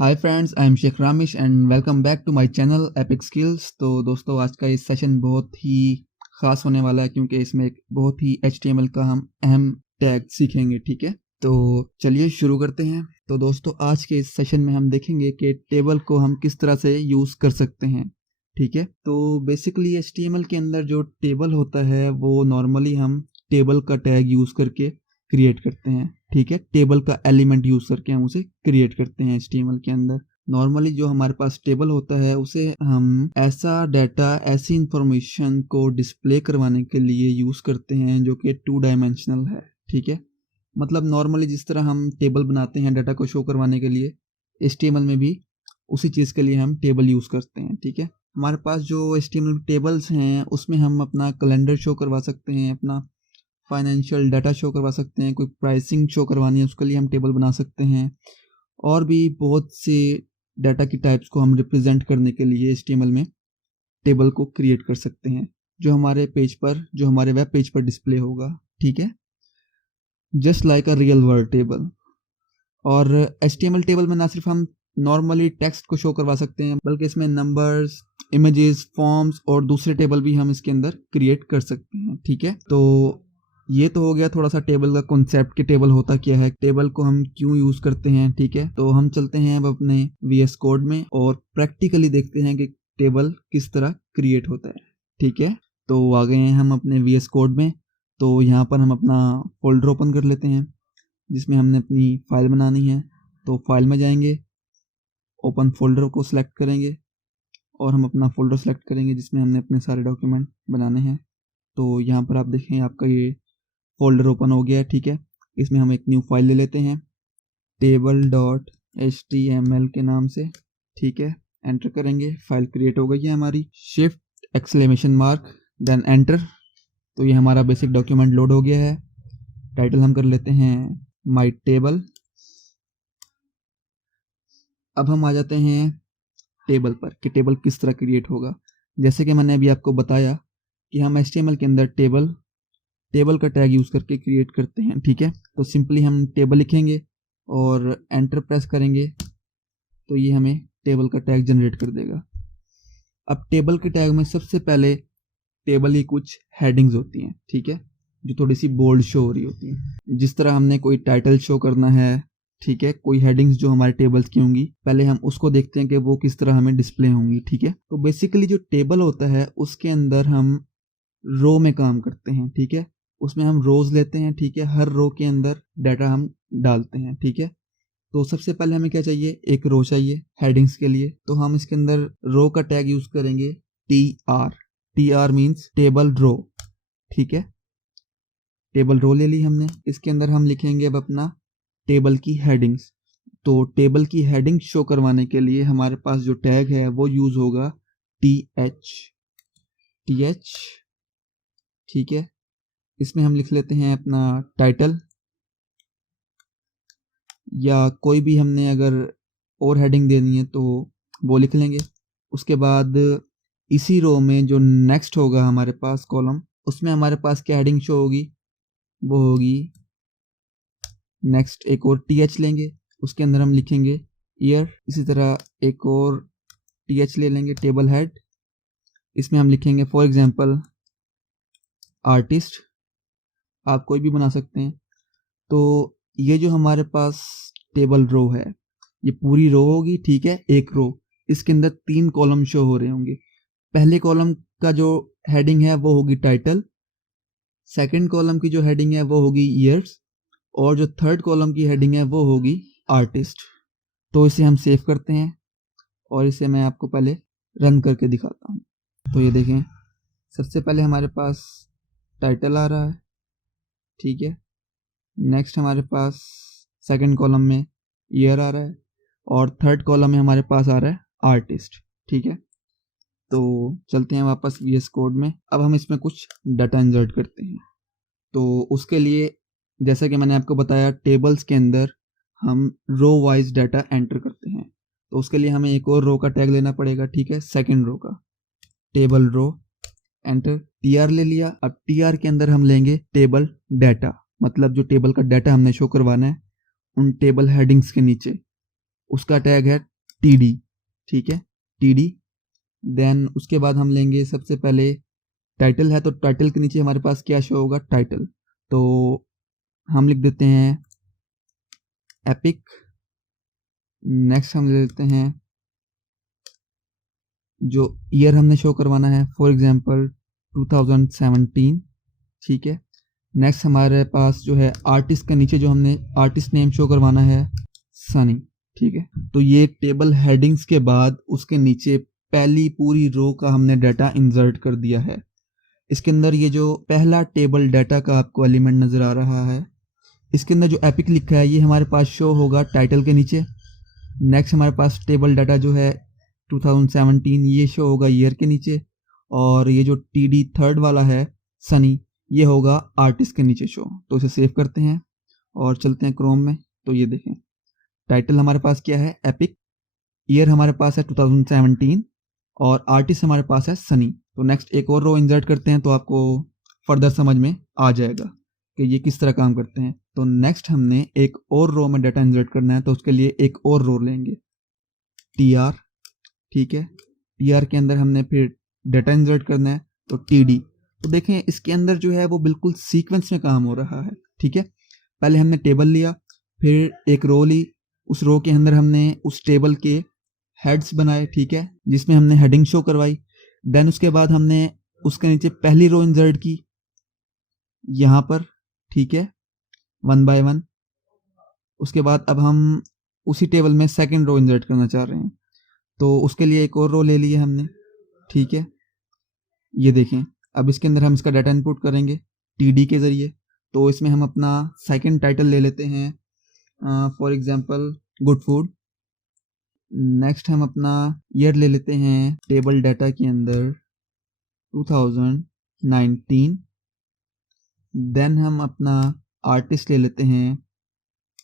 Hi friends, I am Shaikh Ramish and welcome back to my channel Epic Skills. तो दोस्तों, आज का ये सेशन बहुत ही ख़ास होने वाला है क्योंकि इसमें एक बहुत ही HTML का हम अहम टैग सीखेंगे। ठीक है, तो चलिए शुरू करते हैं। तो दोस्तों, आज के इस सेशन में हम देखेंगे कि टेबल को हम किस तरह से यूज़ कर सकते हैं। ठीक है, तो बेसिकली HTML के अंदर जो टेबल होता है वो नॉर्मली हम टेबल का टैग यूज़ करके क्रिएट करते हैं। ठीक है, टेबल का एलिमेंट यूज़ करके हम उसे क्रिएट करते हैं HTML के अंदर। नॉर्मली जो हमारे पास टेबल होता है उसे हम ऐसा डाटा, ऐसी इंफॉर्मेशन को डिस्प्ले करवाने के लिए यूज़ करते हैं जो कि 2 डायमेंशनल है। ठीक है, मतलब नॉर्मली जिस तरह हम टेबल बनाते हैं डाटा को शो करवाने के लिए, HTML में भी उसी चीज़ के लिए हम टेबल यूज़ करते हैं। ठीक है, हमारे पास जो HTML टेबल्स हैं उसमें हम अपना कैलेंडर शो करवा सकते हैं, अपना फाइनेंशियल डाटा शो करवा सकते हैं, कोई प्राइसिंग शो करवानी है उसके लिए हम टेबल बना सकते हैं, और भी बहुत से डाटा की टाइप्स को हम रिप्रेजेंट करने के लिए HTML में टेबल को क्रिएट कर सकते हैं जो हमारे पेज पर, जो हमारे वेब पेज पर डिस्प्ले होगा। ठीक है, just like a real world table. और HTML टेबल में ना सिर्फ हम नॉर्मली टेक्स्ट को शो करवा सकते हैं बल्कि इसमें नंबर्स, इमेजेस, फॉर्म्स और दूसरे टेबल भी हम इसके अंदर क्रिएट कर सकते हैं। ठीक है, तो ये तो हो गया थोड़ा सा टेबल का कॉन्सेप्ट कि टेबल होता क्या है, टेबल को हम क्यों यूज़ करते हैं। ठीक है, तो हम चलते हैं अब अपने VS कोड में और प्रैक्टिकली देखते हैं कि टेबल किस तरह क्रिएट होता है। ठीक है, तो आ गए हैं हम अपने VS कोड में। तो यहाँ पर हम अपना फोल्डर ओपन कर लेते हैं जिसमें हमने अपनी फ़ाइल बनानी है। तो फाइल में जाएंगे, ओपन फोल्डर को सिलेक्ट करेंगे और हम अपना फोल्डर सेलेक्ट करेंगे जिसमें हमने अपने सारे डॉक्यूमेंट बनाने हैं। तो यहाँ पर आप देखें, आपका ये फोल्डर ओपन हो गया है। ठीक है, इसमें हम एक न्यू फाइल ले लेते हैं table.html के नाम से। ठीक है, एंटर करेंगे, फाइल क्रिएट हो गई है हमारी। Shift exclamation mark then enter. तो ये हमारा बेसिक डॉक्यूमेंट लोड हो गया है। टाइटल हम कर लेते हैं माई टेबल। अब हम आ जाते हैं टेबल पर कि टेबल किस तरह क्रिएट होगा। जैसे कि मैंने अभी आपको बताया कि हम HTML के अंदर टेबल का टैग यूज़ करके क्रिएट करते हैं। ठीक है, तो सिंपली हम टेबल लिखेंगे और एंटर प्रेस करेंगे तो ये हमें टेबल का टैग जनरेट कर देगा। अब टेबल के टैग में सबसे पहले टेबल की कुछ हेडिंग्स होती हैं। ठीक है, जो थोड़ी सी बोल्ड शो हो रही होती हैं। जिस तरह हमने कोई टाइटल शो करना है, ठीक है, कोई हेडिंग्स जो हमारे टेबल्स की होंगी, पहले हम उसको देखते हैं कि वो किस तरह हमें डिस्प्ले होंगी। ठीक है, तो बेसिकली जो टेबल होता है उसके अंदर हम रो में काम करते हैं। ठीक है, उसमें हम रोज लेते हैं। ठीक है, हर रो के अंदर डाटा हम डालते हैं। ठीक है, तो सबसे पहले हमें क्या चाहिए, एक रो चाहिए हेडिंग्स के लिए। तो हम इसके अंदर रो का टैग यूज करेंगे TR मीन्स टेबल रो। ठीक है, टेबल रो ले ली हमने। इसके अंदर हम लिखेंगे अब अपना टेबल की हेडिंग्स। तो टेबल की हेडिंग शो करवाने के लिए हमारे पास जो टैग है वो यूज होगा TH। ठीक है, इसमें हम लिख लेते हैं अपना टाइटल, या कोई भी हमने अगर और हेडिंग देनी है तो वो लिख लेंगे। उसके बाद इसी रो में जो नेक्स्ट होगा हमारे पास कॉलम, उसमें हमारे पास क्या हेडिंग शो होगी, वो होगी नेक्स्ट। एक और TH लेंगे, उसके अंदर हम लिखेंगे ईयर। इसी तरह एक और TH ले लेंगे, टेबल हेड। इसमें हम लिखेंगे फॉर एग्जांपल आर्टिस्ट। आप कोई भी बना सकते हैं। तो ये जो हमारे पास टेबल रो है, ये पूरी रो होगी। ठीक है, एक रो, इसके अंदर 3 कॉलम शो हो रहे होंगे। पहले कॉलम का जो हेडिंग है वो होगी टाइटल, सेकंड कॉलम की जो हेडिंग है वो होगी ईयर्स, और जो थर्ड कॉलम की हेडिंग है वो होगी आर्टिस्ट। तो इसे हम सेव करते हैं और इसे मैं आपको पहले रन करके दिखाता हूँ। तो ये देखें, सबसे पहले हमारे पास टाइटल आ रहा है। ठीक है, नेक्स्ट हमारे पास सेकंड कॉलम में ईयर आ रहा है और थर्ड कॉलम में हमारे पास आ रहा है आर्टिस्ट। ठीक है, तो चलते हैं वापस VS कोड में। अब हम इसमें कुछ डाटा इंसर्ट करते हैं। तो उसके लिए जैसा कि मैंने आपको बताया, टेबल्स के अंदर हम रो वाइज डाटा एंटर करते हैं। तो उसके लिए हमें एक और रो का टैग लेना पड़ेगा। ठीक है, सेकेंड रो का, टेबल रो, एंटर। TR ले लिया। अब TR के अंदर हम लेंगे टेबल डाटा, मतलब जो टेबल का डाटा हमने शो करवाना है उन टेबल हेडिंग्स के नीचे, उसका टैग है टीडी, ठीक है, टीडी। देन उसके बाद हम लेंगे सबसे पहले टाइटल है, तो टाइटल के नीचे हमारे पास क्या शो होगा, टाइटल। तो हम लिख देते हैं एपिक। नेक्स्ट हम ले लेते हैं जो ईयर हमने शो करवाना है, फॉर एग्जांपल 2017, ठीक है। नेक्स्ट हमारे पास जो है आर्टिस्ट के नीचे जो हमने आर्टिस्ट नेम शो करवाना है, सनी, ठीक है। तो ये टेबल हेडिंग्स के बाद उसके नीचे पहली पूरी रो का हमने डाटा इंसर्ट कर दिया है। इसके अंदर ये जो पहला टेबल डाटा का आपको एलिमेंट नज़र आ रहा है, इसके अंदर जो एपिक लिखा है ये हमारे पास शो होगा टाइटल के नीचे। नेक्स्ट हमारे पास टेबल डाटा जो है 2017 ये शो होगा ईयर के नीचे, और ये जो टीडी थर्ड वाला है सनी ये होगा आर्टिस्ट के नीचे शो। तो इसे सेव करते हैं और चलते हैं क्रोम में। तो ये देखें टाइटल हमारे पास क्या है, एपिक, ईयर हमारे पास है 2017 और आर्टिस्ट हमारे पास है सनी। तो नेक्स्ट एक और रो इंसर्ट करते हैं तो आपको फर्दर समझ में आ जाएगा कि ये किस तरह काम करते हैं। तो नेक्स्ट हमने एक और रो में डाटा इंसर्ट करना है, तो उसके लिए एक और रो लेंगे टीआर, ठीक है। टीआर के अंदर हमने फिर डाटा इंसर्ट करना है, तो टीडी। तो देखें इसके अंदर जो है वो बिल्कुल सीक्वेंस में काम हो रहा है, ठीक है। पहले हमने टेबल लिया, फिर एक रो ली, उस रो के अंदर हमने उस टेबल के हेड्स बनाए, ठीक है, जिसमें हमने हेडिंग शो करवाई। देन उसके बाद हमने उसके नीचे पहली रो इंसर्ट की यहाँ पर, ठीक है, 1 बाय 1। उसके बाद अब हम उसी टेबल में सेकंड रो इंसर्ट करना चाह रहे हैं, तो उसके लिए एक और रो ले ली है हमने, ठीक है। ये देखें अब इसके अंदर हम इसका डाटा इनपुट करेंगे टीडी के ज़रिए। तो इसमें हम अपना सेकंड टाइटल ले लेते हैं, for example good food. Next हम अपना ईयर ले लेते हैं टेबल डाटा के अंदर 2019। देन हम अपना आर्टिस्ट ले लेते हैं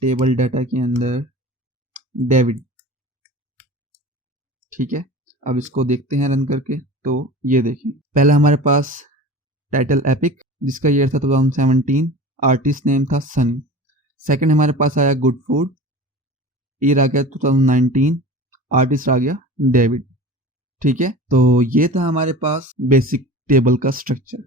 टेबल डाटा के अंदर डेविड, ठीक है। अब इसको देखते हैं रन करके। तो ये देखिए पहला हमारे पास टाइटल एपिक जिसका ईयर था 2017, आर्टिस्ट नेम था सनी। सेकंड हमारे पास आया गुड फूड, ईयर आ गया 2019, आर्टिस्ट आ गया डेविड, ठीक है। तो ये था हमारे पास बेसिक टेबल का स्ट्रक्चर।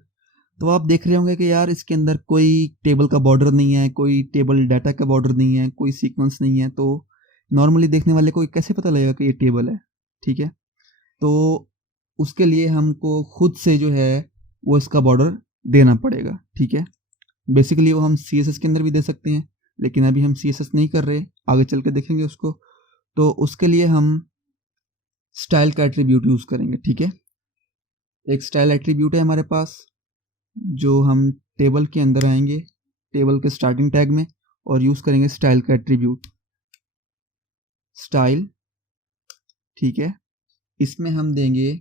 तो आप देख रहे होंगे कि यार इसके अंदर कोई टेबल का बॉर्डर नहीं है, कोई टेबल डाटा का बॉर्डर नहीं है, कोई सीक्वेंस नहीं है। तो नॉर्मली देखने वाले को कैसे पता लगेगा कि ये टेबल है, ठीक है। तो उसके लिए हमको खुद से जो है वो इसका बॉर्डर देना पड़ेगा, ठीक है। बेसिकली वो हम CSS के अंदर भी दे सकते हैं, लेकिन अभी हम CSS नहीं कर रहे, आगे चल के देखेंगे उसको। तो उसके लिए हम स्टाइल का एट्रीब्यूट यूज़ करेंगे, ठीक है। एक स्टाइल एट्रीब्यूट है हमारे पास जो हम टेबल के अंदर आएंगे, टेबल के स्टार्टिंग टैग में, और यूज़ करेंगे स्टाइल का एट्रीब्यूट स्टाइल, ठीक है। इसमें हम देंगे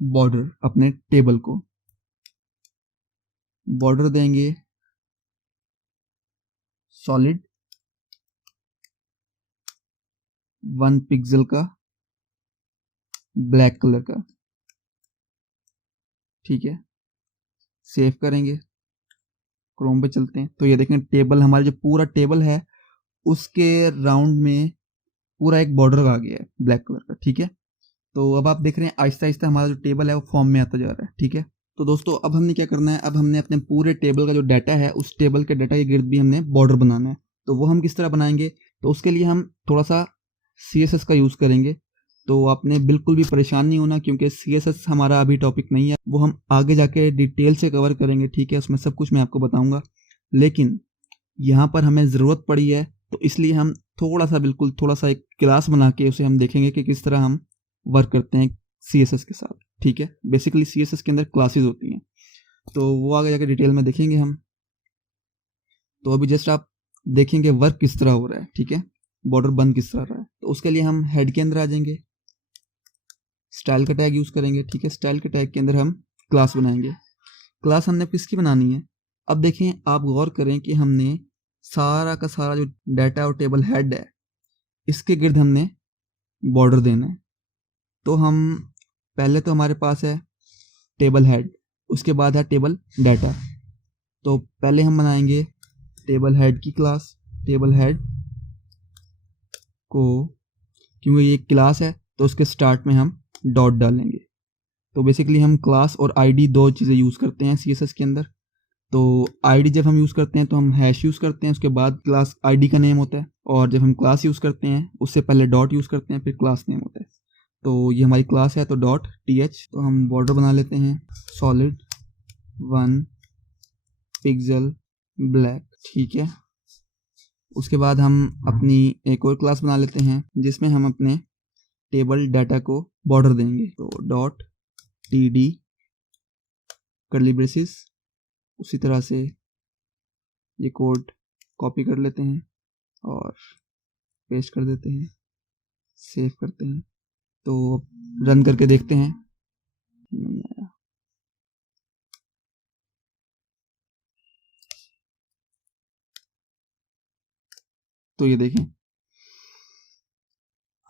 बॉर्डर, अपने टेबल को बॉर्डर देंगे सॉलिड 1 पिक्सल का ब्लैक कलर का, ठीक है। सेव करेंगे, क्रोम पे चलते हैं। तो ये देखें टेबल हमारा जो पूरा टेबल है उसके राउंड में पूरा एक बॉर्डर आ गया है ब्लैक कलर का, ठीक है। तो अब आप देख रहे हैं आहिस्ता आहिस्ता हमारा जो टेबल है वो फॉर्म में आता जा रहा है, ठीक है। तो दोस्तों अब हमने क्या करना है, अब हमने अपने पूरे टेबल का जो डाटा है उस टेबल के डाटा के गिर्द भी हमने बॉर्डर बनाना है। तो वो हम किस तरह बनाएंगे, तो उसके लिए हम थोड़ा सा CSS का यूज़ करेंगे। तो आपने बिल्कुल भी परेशान नहीं होना, क्योंकि CSS हमारा अभी टॉपिक नहीं है, वो हम आगे जाके डिटेल से कवर करेंगे, ठीक है। उसमें सब कुछ मैं आपको बताऊँगा, लेकिन यहाँ पर हमें ज़रूरत पड़ी है तो इसलिए हम थोड़ा सा बिल्कुल थोड़ा सा एक क्लास बना के उसे हम देखेंगे कि किस तरह हम वर्क करते हैं CSS के साथ, ठीक है। बेसिकली CSS के अंदर क्लासेस होती हैं, तो वो आगे जाके डिटेल में देखेंगे हम। तो अभी जस्ट आप देखेंगे वर्क किस तरह हो रहा है, ठीक है, बॉर्डर बन किस तरह रहा है। तो उसके लिए हम हेड के अंदर आ जाएंगे, स्टाइल का टैग यूज़ करेंगे, ठीक है। स्टाइल के टैग के अंदर हम क्लास बनाएंगे। क्लास हमने किसकी बनानी है, अब देखें आप गौर करें कि हमने सारा का सारा जो डाटा और टेबल हेड है इसके गिर्द हमने बॉर्डर देना है। तो हम पहले तो हमारे पास है टेबल हेड, उसके बाद है टेबल डाटा। तो पहले हम बनाएंगे टेबल हेड की क्लास, टेबल हेड को क्योंकि ये क्लास है तो उसके स्टार्ट में हम डॉट डालेंगे। तो बेसिकली हम क्लास और आईडी दो चीज़ें यूज़ करते हैं सीएसएस के अंदर। तो आईडी जब हम यूज़ करते हैं तो हम हैश यूज़ करते हैं, उसके बाद क्लास आईडी का नेम होता है, और जब हम क्लास यूज़ करते हैं उससे पहले डॉट यूज़ करते हैं, फिर क्लास नेम होता है। तो ये हमारी क्लास है तो डॉट th। तो हम बॉर्डर बना लेते हैं सॉलिड 1 पिक्सल ब्लैक, ठीक है। उसके बाद हम अपनी एक और क्लास बना लेते हैं जिसमें हम अपने टेबल डाटा को बॉर्डर देंगे। तो डॉट td कर्ली ब्रेसेस, उसी तरह से ये कोड कॉपी कर लेते हैं और पेस्ट कर देते हैं, सेव करते हैं। तो रन करके देखते हैं, नहीं आया। तो ये देखें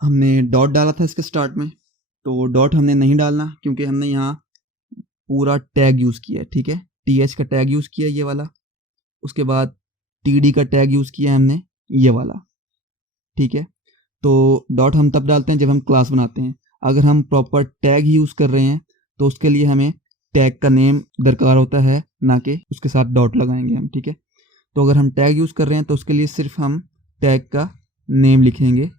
हमने डॉट डाला था इसके स्टार्ट में, तो डॉट हमने नहीं डालना क्योंकि हमने यहाँ पूरा टैग यूज़ किया है, ठीक है। th का टैग यूज़ किया ये वाला, उसके बाद td का टैग यूज़ किया हमने ये वाला, ठीक है। तो डॉट हम तब डालते हैं जब हम क्लास बनाते हैं। अगर हम प्रॉपर टैग यूज़ कर रहे हैं तो उसके लिए हमें टैग का नेम दरकार होता है, ना कि उसके साथ डॉट लगाएंगे हम, ठीक है। तो अगर हम टैग यूज़ कर रहे हैं तो उसके लिए सिर्फ हम टैग का नेम लिखेंगे,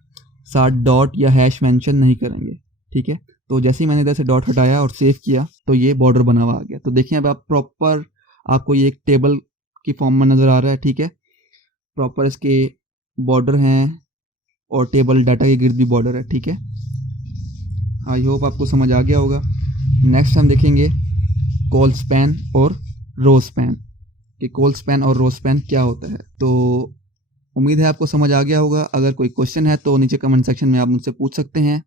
साथ डॉट या हैश मेंशन नहीं करेंगे, ठीक है। तो जैसे ही मैंने इधर से डॉट हटाया और सेव किया तो ये बॉर्डर बना हुआ आ गया। तो देखिए अब आप प्रॉपर आपको ये एक टेबल की फॉर्म में नज़र आ रहा है, ठीक है। प्रॉपर इसके बॉर्डर हैं और टेबल डाटा के गिर्द भी बॉर्डर है, ठीक है। आई होप आपको समझ आ गया होगा। नेक्स्ट हम देखेंगे कॉल स्पैन और रो स्पैन, कि कॉल स्पैन और रो स्पैन क्या होता है। तो उम्मीद है आपको समझ आ गया होगा। अगर कोई क्वेश्चन है तो नीचे कमेंट सेक्शन में आप मुझसे पूछ सकते हैं,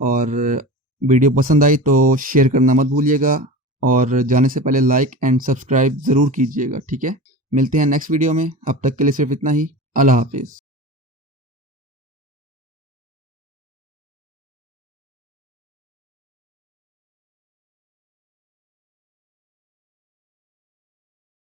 और वीडियो पसंद आई तो शेयर करना मत भूलिएगा, और जाने से पहले लाइक एंड सब्सक्राइब ज़रूर कीजिएगा, ठीक है। मिलते हैं नेक्स्ट वीडियो में, अब तक के लिए सिर्फ इतना ही। अल्लाह हाफिज़।